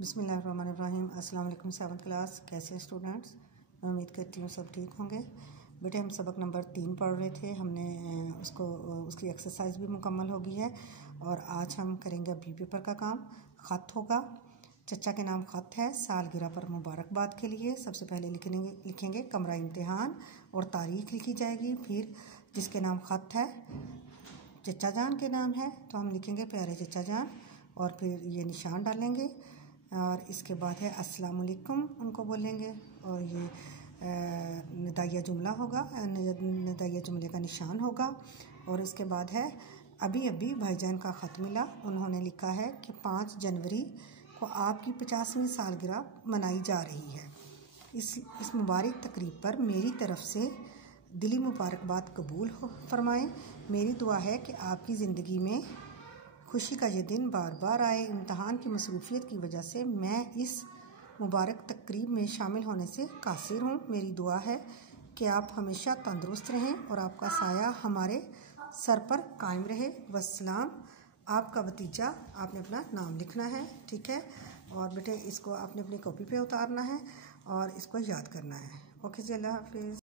बिस्मिल्लाहिर्रहमानिर्रहीम। अस्सलाम वालेकुम। 7th क्लास, कैसे हैं स्टूडेंट्स? मैं उम्मीद करती हूँ सब ठीक होंगे। बेटे, हम सबक नंबर 3 पढ़ रहे थे। हमने उसकी एक्सरसाइज भी मुकम्मल हो गई है और आज हम करेंगे बी पेपर का काम। ख़त होगा, चचा के नाम ख़त है, सालगिरह पर मुबारकबाद के लिए सबसे पहले लिखेंगे कमरा इम्तिहान और तारीख़ लिखी जाएगी। फिर जिसके नाम ख़त है, चचा जान के नाम है, तो हम लिखेंगे प्यारे चचा जान और फिर ये निशान डालेंगे और इसके बाद है अस्सलाम वालेकुम उनको बोलेंगे और ये निदाइया जुमला होगा, निदाइया जुमले का निशान होगा। और इसके बाद है अभी अभी भाईजान का ख़त मिला। उन्होंने लिखा है कि 5 जनवरी को आपकी 50वीं सालगिरह मनाई जा रही है। इस मुबारक तकरीब पर मेरी तरफ़ से दिली मुबारकबाद कबूल फरमाएं। मेरी दुआ है कि आपकी ज़िंदगी में खुशी का ये दिन बार बार आए। इम्तहान की मसरूफ़ियत की वजह से मैं इस मुबारक तकरीब में शामिल होने से कासिर हूँ। मेरी दुआ है कि आप हमेशा तंदुरुस्त रहें और आपका साया हमारे सर पर कायम रहे। वस्सलाम। आपका भतीजा। आपने अपना नाम लिखना है, ठीक है? और बेटे, इसको आपने अपनी कॉपी पे उतारना है और इसको याद करना है। ओके जी, अल्लाह हाफिज़।